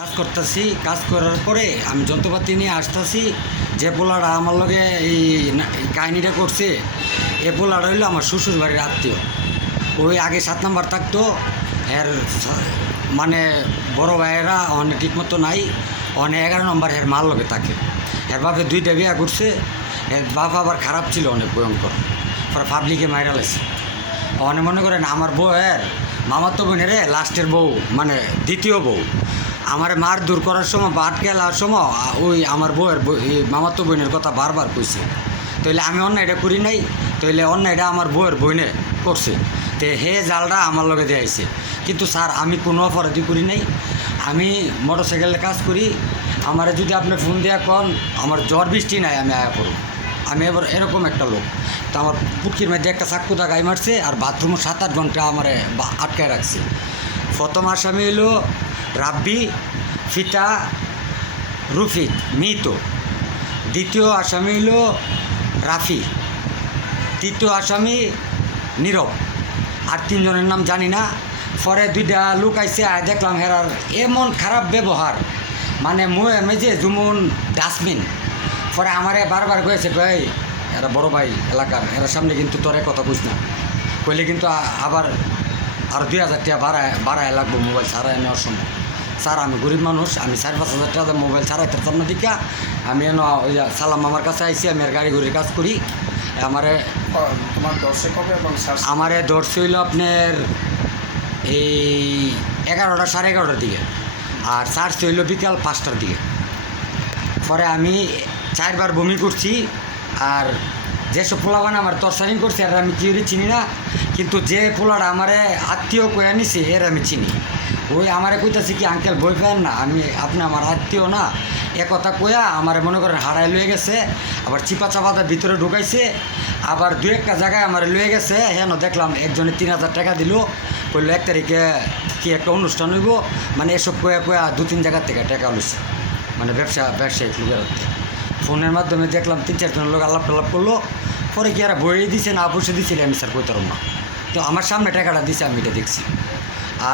কাজ করতেছি, কাজ করার পরে আমি যন্ত্রপাতি নিয়ে আসতেছি, যে পোলাটা আমার লগে এই কাহিনিটা করছে, এ পোলাটা হইল আমার শ্বশুর বাড়ির আত্মীয়। ওই আগে সাত নাম্বার থাকতো, এর মানে বড় ভাইয়েরা অনেক ঠিক মতো নাই অনেক এগারো নম্বর এর মার লগে থাকে। এর বাপে দুইটা বিয়া করছে, এর বাপ আবার খারাপ ছিল অনেক ভয়ঙ্কর, পরে পাবলিকে মাইরা লাগছে অনেক মনে করেন আমার বউ বউয়ের মামাতো বোনের লাস্টের বউ মানে দ্বিতীয় বউ। আমার মার দূর করার সময় বা আটকে লাগার সময় ওই আমার বউয়ের মামাতো বোনের কথা বারবার কইছে। তাইলে আমি অন্য এটা করি নাই, তাইলে অন্য এটা আমার বউয়ের বইনে করছে তো হে জালটা আমার লগে দিয়ে আইছে। কিন্তু স্যার, আমি কোনো অপরাধী করি নাই। আমি মোটর সাইকেলে কাজ করি। আমার যদি আপনি ফোন দেওয়া কন, আমার জ্বর বৃষ্টি নাই, আমি আয়া করব আমি এবার এরকম একটা লোক। তো আমার পুকির মধ্যে একটা চাক্কুদা গাই মারছে, আর বাথরুমে সাত আট ঘণ্টা আমার আটকায় রাখছে। প্রথম আসামি হলো রাব্বি, ফিতা রুফিক মিত। দ্বিতীয় আসামি হলো রাফি। তৃতীয় আসামি নীরব। আর তিনজনের নাম জানি না। পরে দুইটা লোক আইসে আয় দেখলাম হেরার এমন খারাপ ব্যবহার। মানে মুয়ে মেজে যেমন ডাস্টবিন। পরে আমারে বারবার কয়েছে ভাই এরা বড় ভাই, এলাকার এরা সামনে কিন্তু তোরে কথা বুঝ না। কইলে কিন্তু আবার আর দুই হাজার টাকা বাড়ায় বাড়ায় লাগবো মোবাইল ছাড়াই নেওয়ার সময়। স্যার আমি গরিব মানুষ আমি চার পাঁচ হাজার টাকা মোবাইল ছাড়াইতে পারতাম না দিকা আমি এনে সালাম আমার কাছে আইসি আমি আর গাড়ি ঘুরি কাজ করি। আমারে ক- তোমার দর্শে কবে এবং আমারে ধরছে হইল আপনার এই এগারোটা সাড়ে এগারোটার দিকে। আর চার্জ হইল বিকাল পাঁচটার দিকে। পরে আমি চারবার বমি করছি আর যেসব পোলাবান আমার তরসারিং করছে আর আমি কেউ চিনি না, কিন্তু যে পোলাটা আমারে আত্মীয় কয়ে নিছে, এর আমি চিনি। ওই আমারে কইতাছে কি আঙ্কেল বই পেন না, আমি, আপনি আমার আত্মীয় না। এ কথা কয়া আমার মনে করেন হারাই লয়ে গেছে, আবার চিপা চাপাতা ভিতরে ঢুকাইছে, আবার দু একটা জায়গায় আমার লয়ে গেছে, হেন দেখলাম একজনে তিন হাজার টাকা দিল, কইলো, এক তারিখে কি একটা অনুষ্ঠান হইব? মানে এসব কয়া কয়া দু তিন জায়গার থেকে টাকা লইছে। মানে ব্যবসা, ব্যবসায়িক লোকের। ফোনের মাধ্যমে দেখলাম তিন চারজন লোক আলাপ টালাপ করল। পরে কি আর বইয়ে দিছে না বসে দিছিলে আমি স্যার কইতারম না তো আমার সামনে টাকাটা দিছে আমি এটা দেখছি।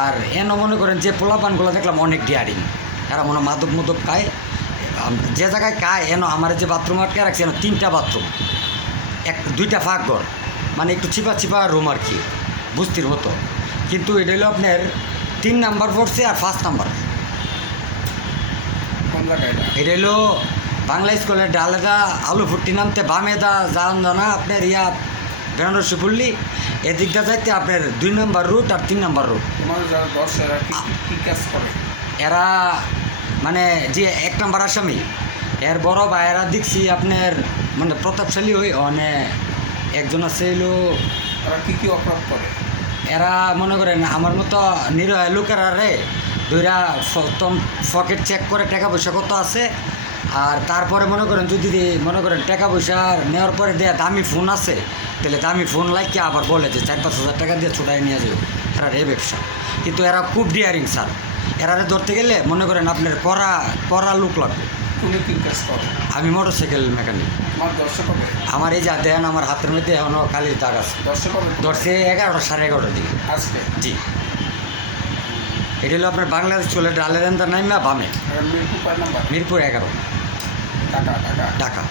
আর এন মনে করেন যে পোলাপানগুলো দেখলাম অনেক ডিয়ারিং এরা মনে মাদক মুদক খায়। যে জায়গায় খায় এন আমার যে বাথরুম আটকে রাখছে এন তিনটা বাথরুম। এক দুইটা ফাঁক ঘর মানে একটু চিপা চিপা রুম আর কি বুঝতির মতো। কিন্তু এটা হলো আপনার তিন নাম্বার পড়ছে আর ফার্স্ট নাম্বার? এটা হলো বাংলা স্কুলের ডালেদা আলু ফুটি নামতে বামেদা জানা আপনার ইয়া বেনারসি পল্লী এদিকটা যাইতে আপনার দুই নম্বর রুট আর তিন নম্বর রুট এরা এরা মানে যে এক নম্বর আসামি এর বড় বা এরা দেখছি আপনার মানে প্রতাপশালী ওই মানে একজন আছে হলো তারা কি কি অপরাধ করে? এরা মনে করেন আমার মতো নিরয় লোকেরা রে দুইরা পকেট চেক করে টাকা পয়সা কত আছে আর তারপরে মনে করেন যদি মনে করেন টাকা পয়সা নেওয়ার পরে দেয়া দামি ফোন আছে তাহলে দামি ফোন লাগিয়ে আবার বলে যে চার পাঁচ হাজার টাকা দিয়ে ছোটাই নিয়ে যাবে এরা রে ব্যবসা। কিন্তু এরা খুব ডিয়ারিং স্যার এরা ধরতে গেলে মনে করেন আপনার করা করা লুক লাগবে। তুমি কি কাজ করো আমি মোটর সাইকেল মেকানিক আমার এই যা দেন আমার হাতের মধ্যে এখনও কালির দাগ আছে। দর্শে কবে ধরছে এগারোটা সাড়ে এগারোটার দিকে। আজকে? জি। এটা হলো আপনার বাংলাদেশ চলে ডালের এন্দার নাইমা বামে। মিরপুর এগারো। ঢাকা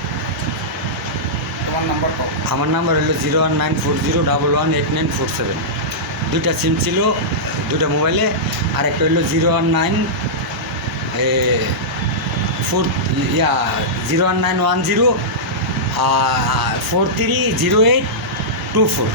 আমার নাম্বার হলো zero one nine four zero double one eight nine four seven দুইটা সিম ছিল দুটা মোবাইলে আর একটা হলো জিরো ওয়ান নাইন ফোর ইয়া zero one nine one zero four three zero eight two four